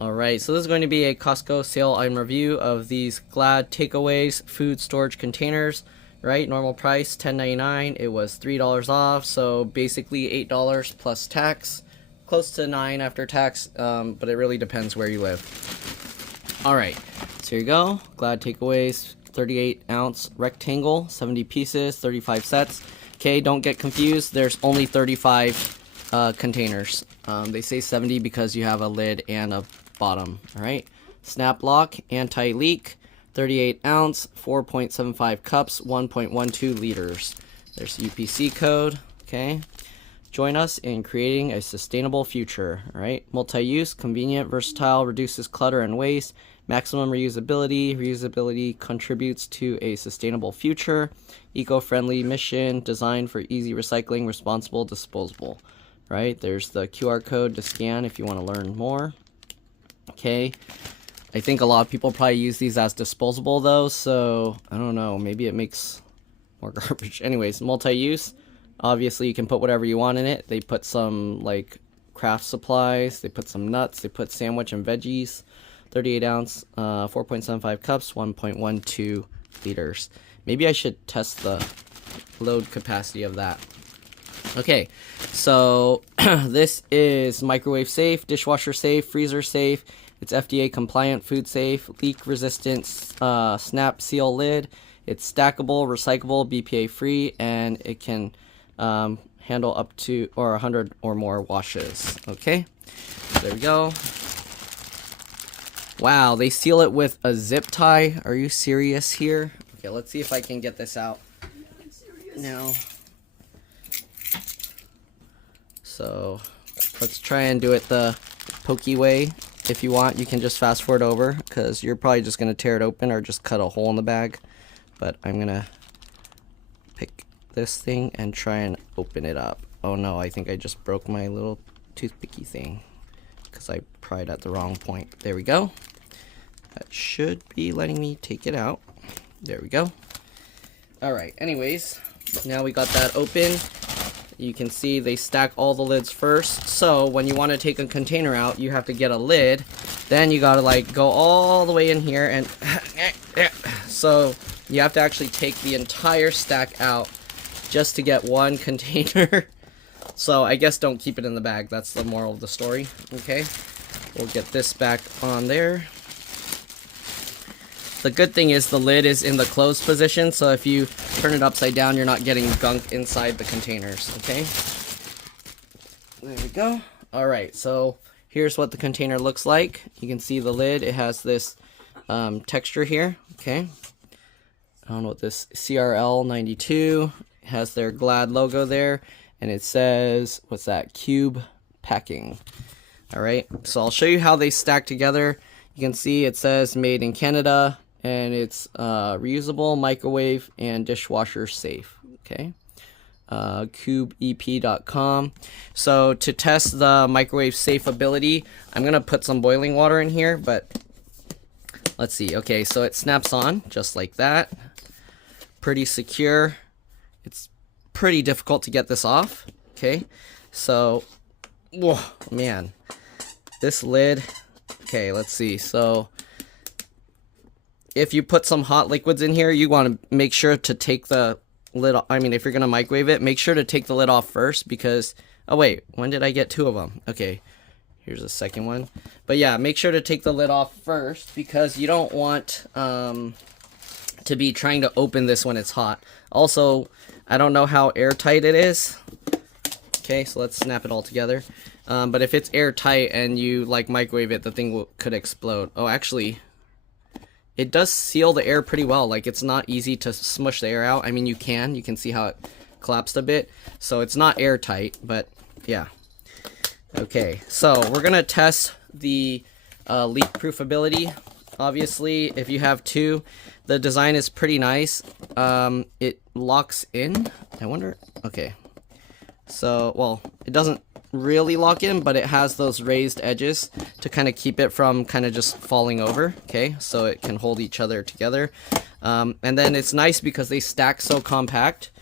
Alright, so this is going to be a Costco sale item review of these Glad Takeaways food storage containers. Right, normal price $10.99. It was $3 off, so basically $8 plus tax. Close to $9 after tax, but it really depends where you live. Alright, so here you go. Glad Takeaways, 38-ounce rectangle, 70 pieces, 35 sets. Okay, don't get confused. There's only 35 containers. They say 70 because you have a lid and a bottom. Alright, snap lock, anti-leak, 38 ounce, 4.75 cups, 1.12 liters. There's UPC code. Okay, join us in creating a sustainable future. Alright, multi-use, convenient, versatile, reduces clutter and waste, maximum reusability. Reusability contributes to a sustainable future, eco-friendly mission, designed for easy recycling, responsible, disposable. Right, there's the QR code to scan if you want to learn more. Okay, I think a lot of people probably use these as disposable though, so I don't know, maybe it makes more garbage. Anyways, multi-use, obviously you can put whatever you want in it. They put some like craft supplies, they put some nuts, they put sandwich and veggies. 38 ounce, 4.75 cups, 1.12 liters. Maybe I should test the load capacity of that. Okay, so this is microwave safe, dishwasher safe, freezer safe. It's FDA compliant, food safe, leak resistant, snap seal lid. It's stackable, recyclable, BPA free, and it can handle up to 100 or more washes. Okay, there we go. Wow, they seal it with a zip tie. Are you serious here? Okay, let's see if I can get this out now. So let's try and do it the pokey way. If you want, you can just fast forward over, because you're probably just going to tear it open or just cut a hole in the bag. But I'm going to pick this thing and try and open it up. Oh no, I think I just broke my little toothpicky thing because I pried at the wrong point. There we go. That should be letting me take it out. There we go. Alright, anyways, now we got that open. You can see they stack all the lids first. So when you want to take a container out, you have to get a lid. Then you gotta like go all the way in here and so you have to actually take the entire stack out just to get one container. So I guess don't keep it in the bag. That's the moral of the story. Okay, we'll get this back on there. The good thing is the lid is in the closed position, so if you turn it upside down, you're not getting gunk inside the containers, okay? There we go. Alright, so here's what the container looks like. You can see the lid. It has this texture here, okay? I don't know what this, CRL 92. It has their Glad logo there, and it says, what's that? Cube packing. Alright, so I'll show you how they stack together. You can see it says made in Canada. And it's reusable, microwave, and dishwasher safe. Okay, cubep.com. So to test the microwave safe ability, I'm gonna put some boiling water in here. But let's see. Okay, so it snaps on just like that. Pretty secure. It's pretty difficult to get this off. Okay, so whoa, man, this lid. Okay, let's see. So if you put some hot liquids in here, you want to make sure to take the lid off. I mean, if you're going to microwave it, make sure to take the lid off first because, oh wait, when did I get two of them? Okay, here's a second one. But yeah, make sure to take the lid off first because you don't want to be trying to open this when it's hot. Also, I don't know how airtight it is. Okay, so let's snap it all together. But if it's airtight and you like microwave it, the thing could explode. Oh, actually, it does seal the air pretty well. Like, it's not easy to smush the air out. I mean, you can see how it collapsed a bit. So it's not airtight, but yeah. Okay, so we're gonna test the leak-proof ability. Obviously, if you have two, the design is pretty nice. It locks in. I wonder. Okay, so well, it doesn't really lock in, but it has those raised edges to kind of keep it from kind of just falling over. Okay, so it can hold each other together. And then it's nice because they stack so compact.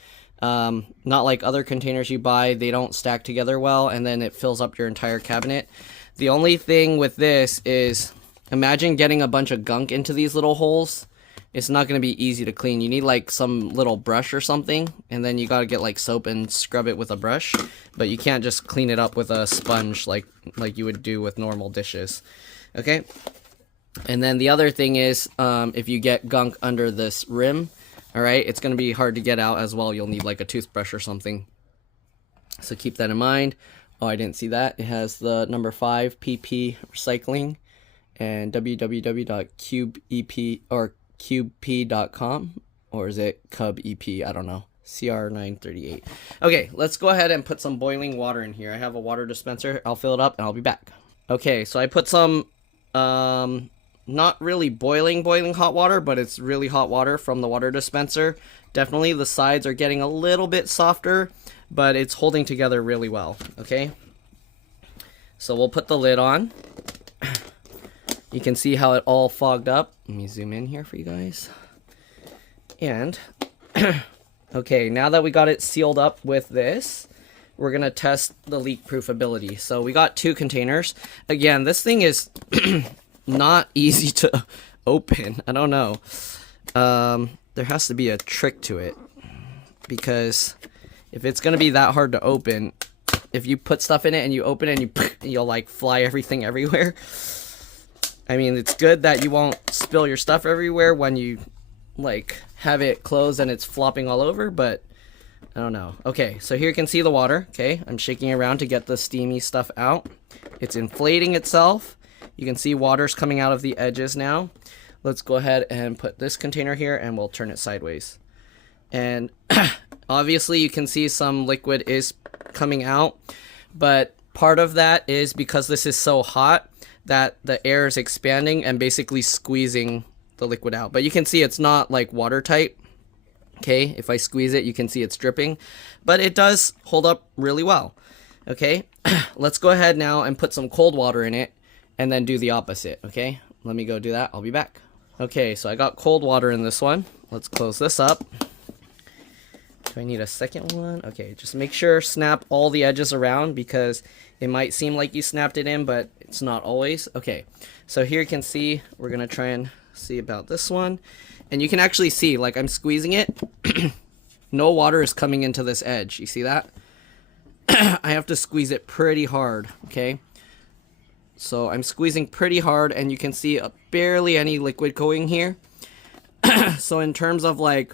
Not like other containers you buy, they don't stack together well, and then it fills up your entire cabinet. The only thing with this is, imagine getting a bunch of gunk into these little holes. It's not going to be easy to clean. You need like some little brush or something, and then you got to get like soap and scrub it with a brush. But you can't just clean it up with a sponge like you would do with normal dishes. Okay? And then the other thing is, if you get gunk under this rim, alright, it's going to be hard to get out as well. You'll need like a toothbrush or something. So keep that in mind. Oh, I didn't see that. It has the number 5 PP recycling and www.cubep or cubep.com, or is it cubep? I don't know. CR938. Okay, let's go ahead and put some boiling water in here. I have a water dispenser. I'll fill it up and I'll be back. Okay, so I put some not really boiling hot water, but it's really hot water from the water dispenser. Definitely the sides are getting a little bit softer, but it's holding together really well. Okay, so we'll put the lid on. You can see how it all fogged up. Let me zoom in here for you guys. And okay, now that we got it sealed up with this, we're gonna test the leak proof ability. So we got 2 containers. Again, this thing is not easy to open. I don't know. There has to be a trick to it, because if it's gonna be that hard to open, if you put stuff in it and you open it and you'll like fly everything everywhere. I mean, it's good that you won't spill your stuff everywhere when you like have it closed and it's flopping all over, but I don't know. Okay, so here you can see the water. Okay, I'm shaking around to get the steamy stuff out. It's inflating itself. You can see water's coming out of the edges now. Let's go ahead and put this container here and we'll turn it sideways. And obviously you can see some liquid is coming out, but part of that is because this is so hot that the air is expanding and basically squeezing the liquid out. But you can see it's not like watertight. Okay, if I squeeze it, you can see it's dripping, but it does hold up really well. Okay, let's go ahead now and put some cold water in it and then do the opposite. Okay, let me go do that. I'll be back. Okay, so I got cold water in this one. Let's close this up. Do I need a second one? Okay, just make sure snap all the edges around, because it might seem like you snapped it in, but it's not always. Okay, so here you can see, we're gonna try and see about this one. And you can actually see, like, I'm squeezing it. No water is coming into this edge. You see that? I have to squeeze it pretty hard, okay? So I'm squeezing pretty hard, and you can see barely any liquid going here. So in terms of, like,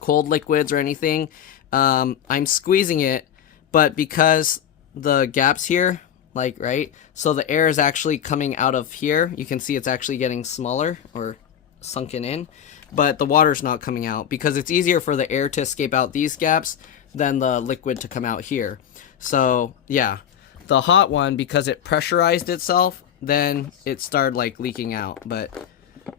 cold liquids or anything, I'm squeezing it, but because the gaps here, like, right? So the air is actually coming out of here. You can see it's actually getting smaller, or sunken in, but the water's not coming out, because it's easier for the air to escape out these gaps than the liquid to come out here. So yeah, the hot one, because it pressurized itself, then it started like leaking out. But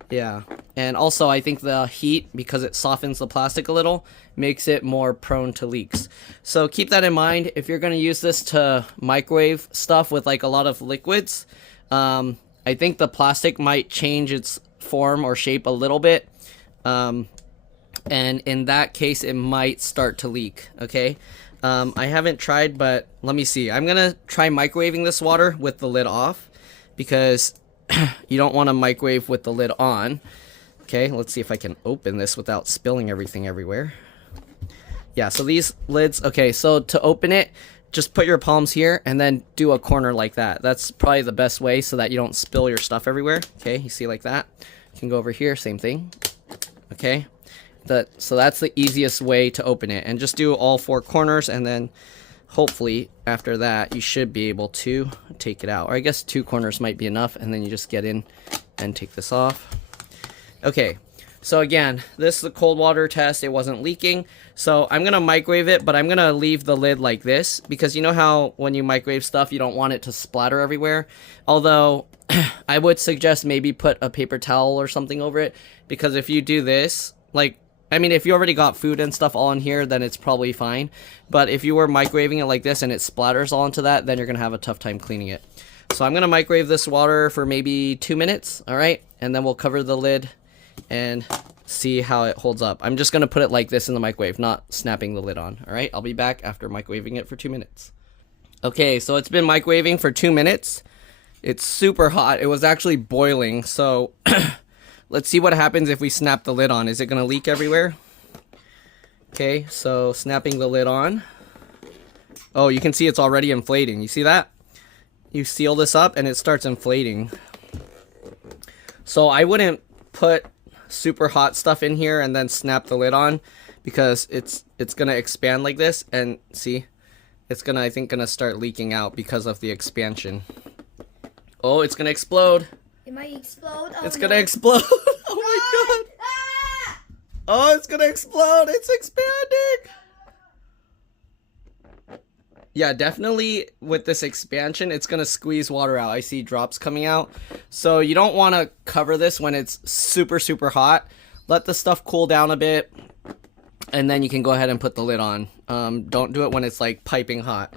yeah, and also I think the heat, because it softens the plastic a little, makes it more prone to leaks. So keep that in mind if you're going to use this to microwave stuff with like a lot of liquids. I think the plastic might change its form or shape a little bit, and in that case it might start to leak. Okay, I haven't tried, but let me see. I'm gonna try microwaving this water with the lid off, because you don't want to microwave with the lid on. Okay, let's see if I can open this without spilling everything everywhere. Yeah, so these lids, okay, so to open it, just put your palms here and then do a corner like that. That's probably the best way, so that you don't spill your stuff everywhere. Okay, you see, like that. You can go over here, same thing. Okay, so that's the easiest way to open it. And just do all 4 corners, and then hopefully after that you should be able to take it out. Or I guess 2 corners might be enough, and then you just get in and take this off. Okay, so again, this is the cold water test. It wasn't leaking. So I'm going to microwave it, but I'm going to leave the lid like this, because you know how when you microwave stuff, you don't want it to splatter everywhere. Although I would suggest maybe put a paper towel or something over it, because if you do this, like, I mean, if you already got food and stuff all in here, then it's probably fine. But if you were microwaving it like this and it splatters all into that, then you're going to have a tough time cleaning it. So I'm going to microwave this water for maybe 2 minutes, all right? And then we'll cover the lid and see how it holds up. I'm just going to put it like this in the microwave, not snapping the lid on. All right, I'll be back after microwaving it for 2 minutes. Okay, so it's been microwaving for 2 minutes. It's super hot. It was actually boiling. So let's see what happens if we snap the lid on. Is it going to leak everywhere? Okay, so snapping the lid on. Oh, you can see it's already inflating. You see that? You seal this up and it starts inflating. So I wouldn't put super hot stuff in here and then snap the lid on, because it's gonna expand like this, and see, it's gonna, I think, gonna start leaking out because of the expansion. Oh, it's gonna explode. It might explode. Oh, it's gonna explode. Oh my god. Ah! Oh, it's gonna explode. It's expanding. Yeah, definitely with this expansion, it's going to squeeze water out. I see drops coming out. So you don't want to cover this when it's super, super hot. Let the stuff cool down a bit, and then you can go ahead and put the lid on. Don't do it when it's like piping hot.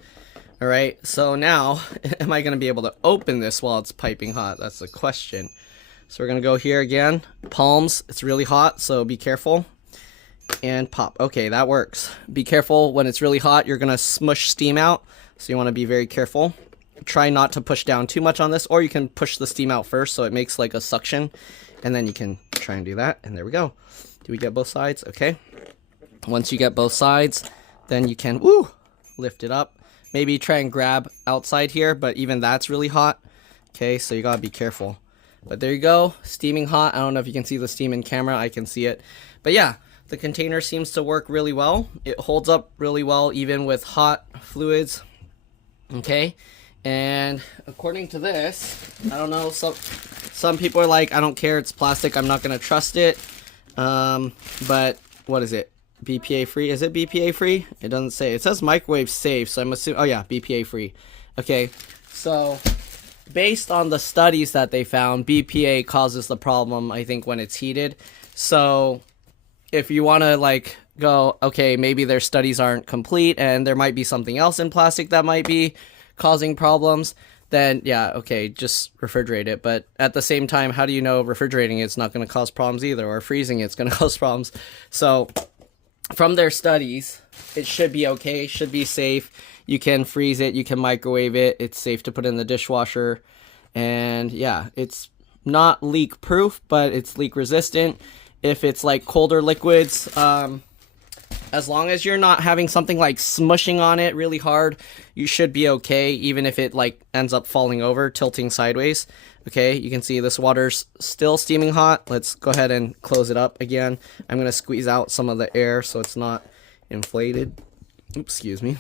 All right, so now, am I going to be able to open this while it's piping hot? That's the question. So we're going to go here again. Palms, it's really hot, so be careful. And pop. Okay, that works. Be careful when it's really hot. You're gonna smush steam out, so you want to be very careful. Try not to push down too much on this, or you can push the steam out first so it makes like a suction, and then you can try and do that. And there we go. Do we get both sides? Okay. Once you get both sides, then you can lift it up. Maybe try and grab outside here, but even that's really hot. Okay, so you gotta be careful. But there you go, steaming hot. I don't know if you can see the steam in camera. I can see it, but yeah. The container seems to work really well. It holds up really well even with hot fluids. Okay, and according to this, I don't know, some people are like, I don't care, it's plastic, I'm not gonna trust it. But what is it? BPA free? Is it BPA free? It doesn't say. It says microwave safe, so I'm assuming, oh yeah, BPA free. Okay, so based on the studies that they found, BPA causes the problem, I think, when it's heated. So if you want to like go, okay, maybe their studies aren't complete and there might be something else in plastic that might be causing problems, then yeah, okay, just refrigerate it. But at the same time, how do you know refrigerating it's not going to cause problems either, or freezing it's going to cause problems? So from their studies, it should be okay, should be safe. You can freeze it, you can microwave it, it's safe to put in the dishwasher. And yeah, it's not leak proof, but it's leak resistant. If it's like colder liquids, as long as you're not having something like smushing on it really hard, you should be okay, even if it like ends up falling over, tilting sideways. Okay, you can see this water's still steaming hot. Let's go ahead and close it up again. I'm going to squeeze out some of the air so it's not inflated. Oops, excuse me.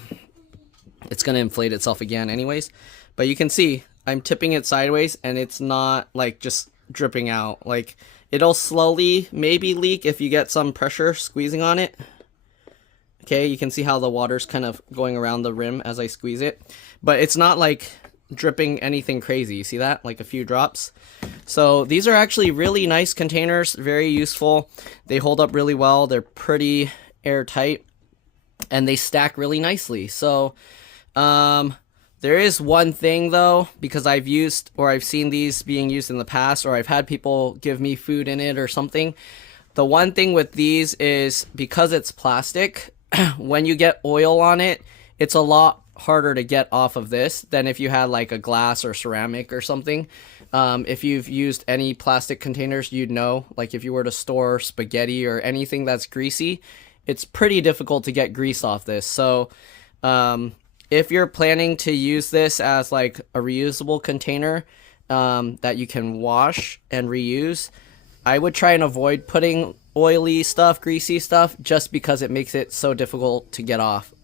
It's going to inflate itself again anyways. But you can see I'm tipping it sideways and it's not like just dripping out. Like, it'll slowly maybe leak if you get some pressure squeezing on it. Okay, you can see how the water's kind of going around the rim as I squeeze it. But it's not like dripping anything crazy. You see that? Like a few drops. So these are actually really nice containers, very useful. They hold up really well. They're pretty airtight and they stack really nicely. So there is one thing though, because I've used or I've seen these being used in the past, or I've had people give me food in it or something. The one thing with these is because it's plastic, when you get oil on it, it's a lot harder to get off of this than if you had like a glass or ceramic or something. If you've used any plastic containers, you'd know, like if you were to store spaghetti or anything that's greasy, it's pretty difficult to get grease off this. So if you're planning to use this as like a reusable container that you can wash and reuse, I would try and avoid putting oily stuff, greasy stuff, just because it makes it so difficult to get off.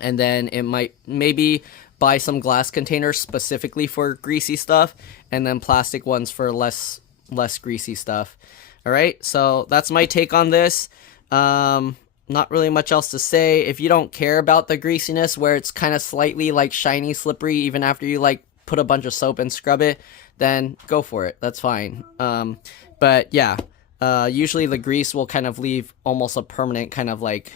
And then it might maybe buy some glass containers specifically for greasy stuff, and then plastic ones for less greasy stuff. All right, so that's my take on this. Not really much else to say. If you don't care about the greasiness where it's kind of slightly like shiny, slippery, even after you like put a bunch of soap and scrub it, then go for it. That's fine. But yeah, usually the grease will kind of leave almost a permanent kind of like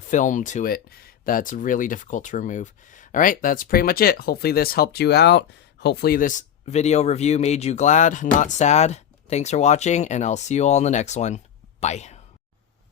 film to it that's really difficult to remove. All right, that's pretty much it. Hopefully this helped you out. Hopefully this video review made you glad, not sad. Thanks for watching, and I'll see you all in the next one. Bye.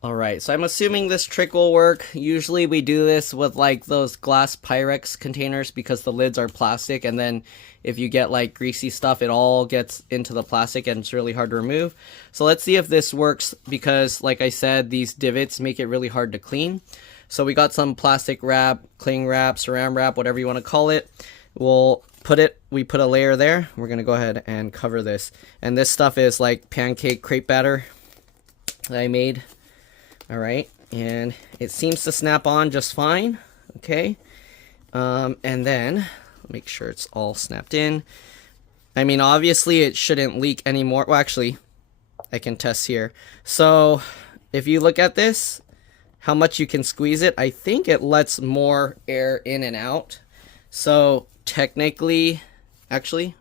Alright, so I'm assuming this trick will work. Usually we do this with like those glass Pyrex containers because the lids are plastic, and then if you get like greasy stuff, it all gets into the plastic and it's really hard to remove. So let's see if this works, because like I said, these divots make it really hard to clean. So we got some plastic wrap, cling wrap, saran wrap, whatever you want to call it. We put a layer there. We're going to go ahead and cover this. And this stuff is like pancake crepe batter that I made. All right, and it seems to snap on just fine. Okay, and then make sure it's all snapped in. I mean, obviously it shouldn't leak anymore. Well, actually, I can test here. So if you look at this, how much you can squeeze it, I think it lets more air in and out. So technically, actually,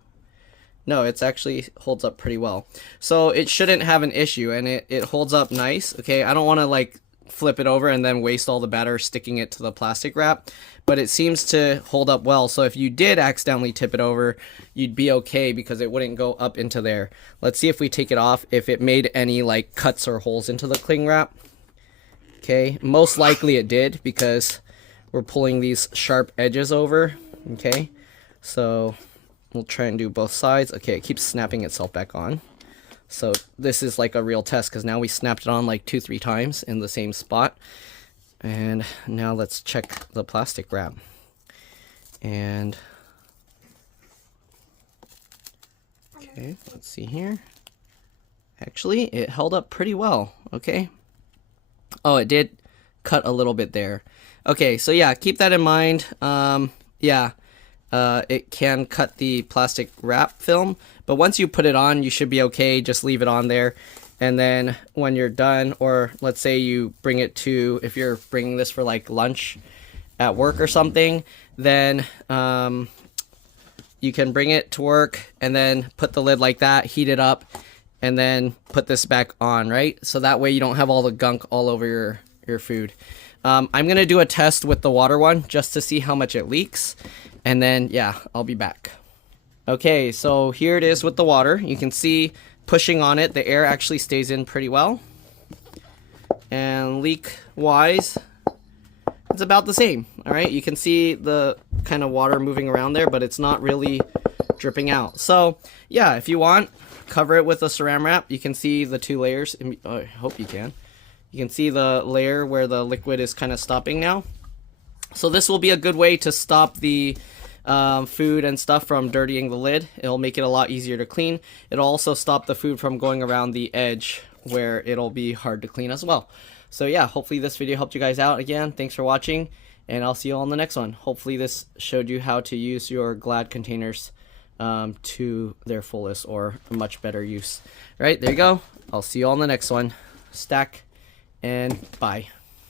no, it's actually holds up pretty well. So it shouldn't have an issue, and it holds up nice. Okay, I don't want to like flip it over and then waste all the batter sticking it to the plastic wrap, but it seems to hold up well. So if you did accidentally tip it over, you'd be okay because it wouldn't go up into there. Let's see if we take it off, if it made any like cuts or holes into the cling wrap. Okay, most likely it did because we're pulling these sharp edges over. Okay, so we'll try and do both sides. Okay, it keeps snapping itself back on. So this is like a real test because now we snapped it on like 2-3 times in the same spot. And now let's check the plastic wrap. And okay, let's see here. Actually, it held up pretty well. Okay. Oh, it did cut a little bit there. Okay, so yeah, keep that in mind. It can cut the plastic wrap film, but once you put it on, you should be okay. Just leave it on there, and then when you're done, or let's say you bring it to, if you're bringing this for like lunch at work or something, then you can bring it to work and then put the lid like that, heat it up, and then put this back on, right? So that way you don't have all the gunk all over your food. I'm going to do a test with the water one just to see how much it leaks. And then, yeah, I'll be back. Okay, so here it is with the water. You can see pushing on it, the air actually stays in pretty well. And leak-wise, it's about the same, all right? You can see the kind of water moving around there, but it's not really dripping out. So, yeah, if you want, cover it with a saran wrap. You can see the 2 layers. Oh, I hope you can. You can see the layer where the liquid is kind of stopping now. So this will be a good way to stop the food and stuff from dirtying the lid. It'll make it a lot easier to clean. It'll also stop the food from going around the edge where it'll be hard to clean as well. So yeah, hopefully this video helped you guys out. Again, thanks for watching, and I'll see you all in the next one. Hopefully this showed you how to use your Glad containers to their fullest or much better use. All right, there you go. I'll see you all in the next one. Stack and bye.